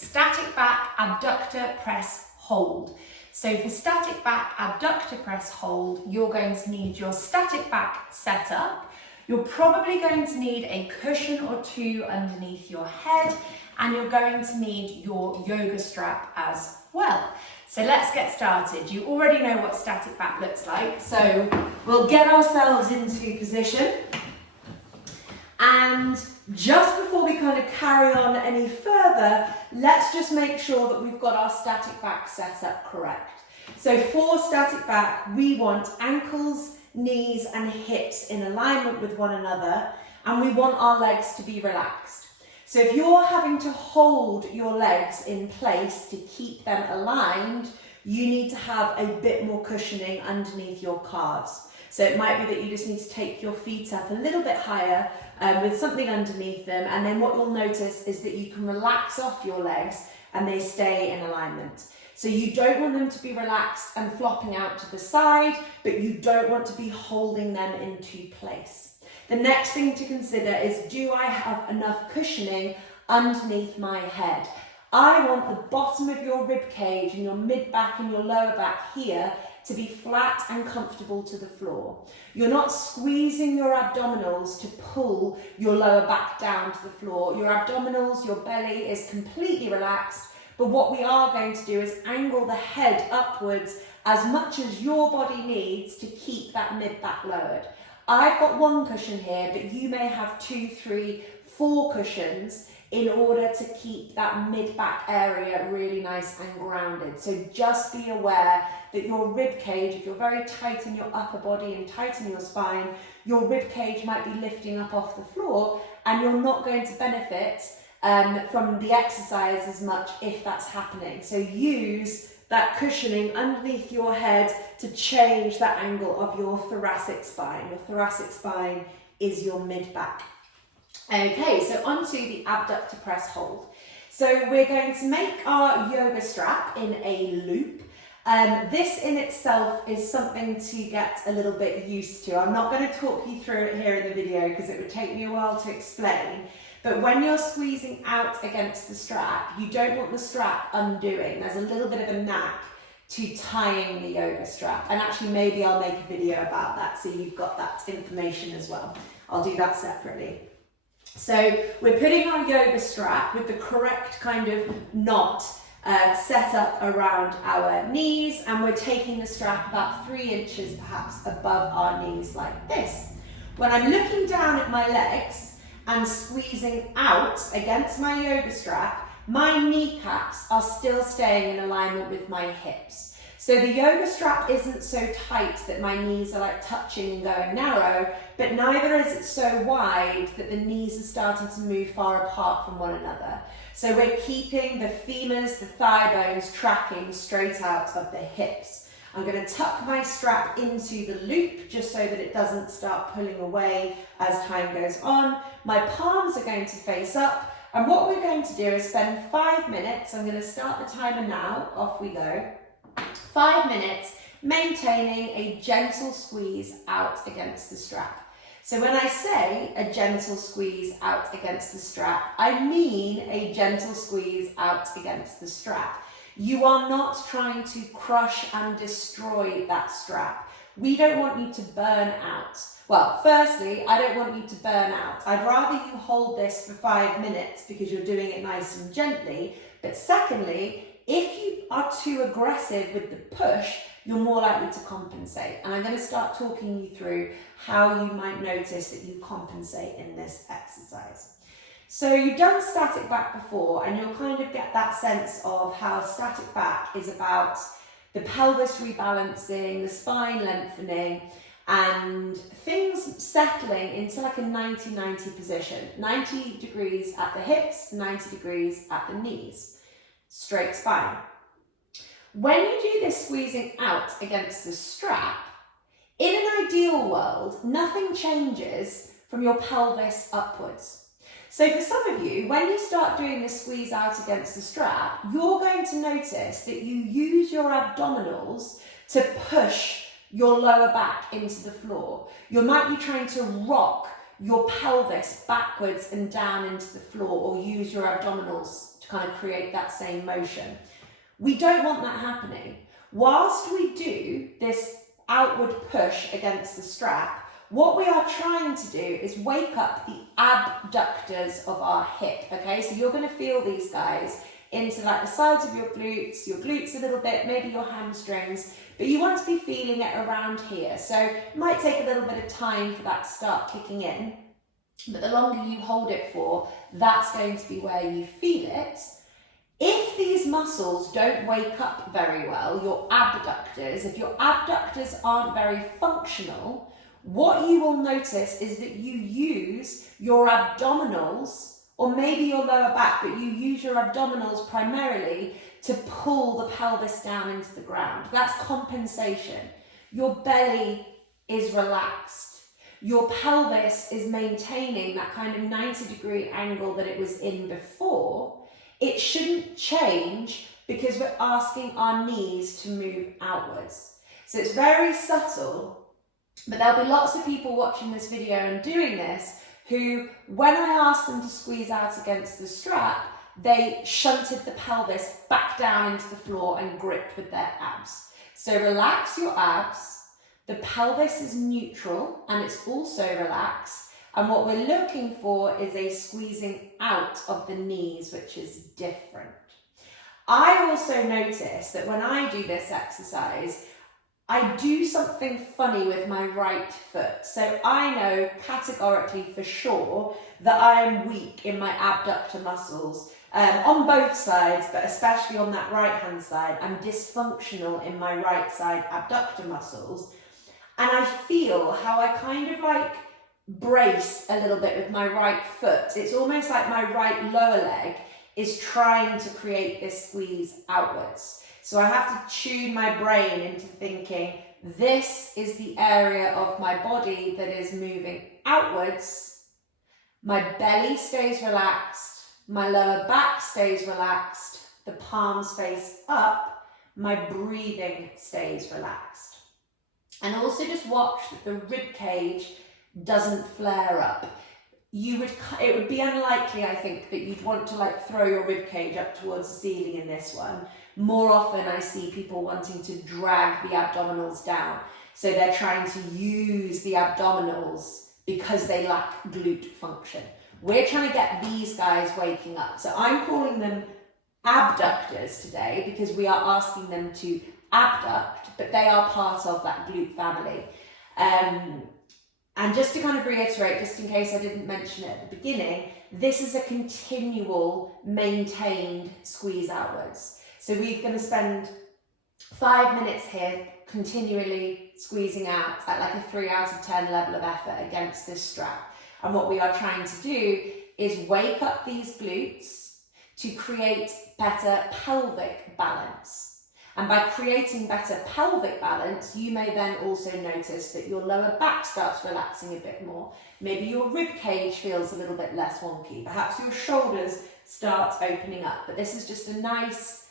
static back abductor press hold. So for static back abductor press hold, you're going to need your static back set up. You're probably going to need a cushion or two underneath your head, and you're going to need your yoga strap as well. So let's get started. You already know what static back looks like, so we'll get ourselves into position. And just before we kind of carry on any further, let's just make sure that we've got our static back set up correct. So for static back, we want ankles, knees and hips in alignment with one another, and we want our legs to be relaxed. So if you're having to hold your legs in place to keep them aligned, you need to have a bit more cushioning underneath your calves. So it might be that you just need to take your feet up a little bit higher with something underneath them, and then what you'll notice is that you can relax off your legs and they stay in alignment. So you don't want them to be relaxed and flopping out to the side, but you don't want to be holding them into place. The next thing to consider is, do I have enough cushioning underneath my head? I want the bottom of your rib cage and your mid back and your lower back here to be flat and comfortable to the floor. You're not squeezing your abdominals to pull your lower back down to the floor. Your abdominals, your belly is completely relaxed, but what we are going to do is angle the head upwards as much as your body needs to keep that mid back lowered. I've got one cushion here, but you may have 2, 3, 4 cushions in order to keep that mid-back area really nice and grounded. So just be aware that your rib cage, if you're very tight in your upper body and tight in your spine, your rib cage might be lifting up off the floor, and you're not going to benefit from the exercise as much if that's happening. So use that cushioning underneath your head to change that angle of your thoracic spine. Your thoracic spine is your mid-back. Okay, so onto the abductor press hold. So we're going to make our yoga strap in a loop. This in itself is something to get a little bit used to. I'm not going to talk you through it here in the video because it would take me a while to explain. But when you're squeezing out against the strap, you don't want the strap undoing. There's a little bit of a knack to tying the yoga strap. And actually maybe I'll make a video about that so you've got that information as well. I'll do that separately. So we're putting our yoga strap with the correct kind of knot set up around our knees, and we're taking the strap about 3 inches perhaps above our knees like this. When I'm looking down at my legs and squeezing out against my yoga strap, my kneecaps are still staying in alignment with my hips. So the yoga strap isn't so tight that my knees are like touching and going narrow, but neither is it so wide that the knees are starting to move far apart from one another. So we're keeping the femurs, the thigh bones tracking straight out of the hips. I'm going to tuck my strap into the loop just so that it doesn't start pulling away as time goes on. My palms are going to face up, and what we're going to do is spend 5 minutes. I'm going to start the timer now. Off we go. 5 minutes maintaining a gentle squeeze out against the strap. So when I say a gentle squeeze out against the strap, I mean a gentle squeeze out against the strap. You are not trying to crush and destroy that strap. We don't want you to burn out. Well, firstly, I don't want you to burn out. I'd rather you hold this for 5 minutes because you're doing it nice and gently. But secondly, if you are too aggressive with the push, you're more likely to compensate. And I'm going to start talking you through how you might notice that you compensate in this exercise. So you've done static back before, and you'll kind of get that sense of how static back is about the pelvis rebalancing, the spine lengthening, and things settling into like a 90-90 position. 90 degrees at the hips, 90 degrees at the knees. Straight spine. When you do this squeezing out against the strap, in an ideal world, nothing changes from your pelvis upwards. So for some of you, when you start doing this squeeze out against the strap, you're going to notice that you use your abdominals to push your lower back into the floor. You might be trying to rock your pelvis backwards and down into the floor, or use your abdominals to kind of create that same motion. We don't want that happening. Whilst we do this outward push against the strap, what we are trying to do is wake up the abductors of our hip, okay? So you're going to feel these guys into like the sides of your glutes a little bit, maybe your hamstrings, but you want to be feeling it around here. So it might take a little bit of time for that to start kicking in, but the longer you hold it for, that's going to be where you feel it. If these muscles don't wake up very well, your abductors, if your abductors aren't very functional, what you will notice is that you use your abdominals, or maybe your lower back, but you use your abdominals primarily to pull the pelvis down into the ground. That's compensation. Your belly is relaxed. Your pelvis is maintaining that kind of 90-degree angle that it was in before. It shouldn't change because we're asking our knees to move outwards. So it's very subtle, but there'll be lots of people watching this video and doing this who, when I asked them to squeeze out against the strap, they shunted the pelvis back down into the floor and gripped with their abs. So relax your abs. The pelvis is neutral and it's also relaxed. And what we're looking for is a squeezing out of the knees, which is different. I also notice that when I do this exercise, I do something funny with my right foot. So I know categorically for sure that I am weak in my abductor muscles on both sides, but especially on that right hand side. I'm dysfunctional in my right side abductor muscles. And I feel how I kind of like brace a little bit with my right foot. It's almost like my right lower leg is trying to create this squeeze outwards. So I have to tune my brain into thinking, this is the area of my body that is moving outwards. My belly stays relaxed, my lower back stays relaxed, the palms face up, my breathing stays relaxed. And also just watch that the rib cage doesn't flare up. It would be unlikely, I think, that you'd want to like throw your rib cage up towards the ceiling in this one. More often I see people wanting to drag the abdominals down. So they're trying to use the abdominals because they lack glute function. We're trying to get these guys waking up. So I'm calling them abductors today because we are asking them to abduct, but they are part of that glute family. And just to kind of reiterate, just in case I didn't mention it at the beginning, this is a continual, maintained squeeze outwards. So we're going to spend 5 minutes here continually squeezing out at like a 3 out of 10 level of effort against this strap. And what we are trying to do is wake up these glutes to create better pelvic balance. And by creating better pelvic balance, you may then also notice that your lower back starts relaxing a bit more. Maybe your rib cage feels a little bit less wonky. Perhaps your shoulders start opening up. But this is just a nice,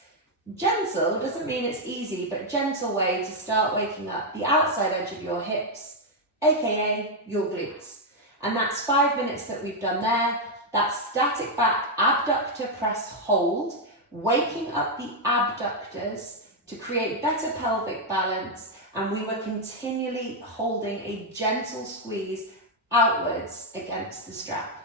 gentle, doesn't mean it's easy, but gentle way to start waking up the outside edge of your hips, aka your glutes. And that's 5 minutes that we've done there. That's static back abductor press hold, waking up the abductors to create better pelvic balance, and we were continually holding a gentle squeeze outwards against the strap.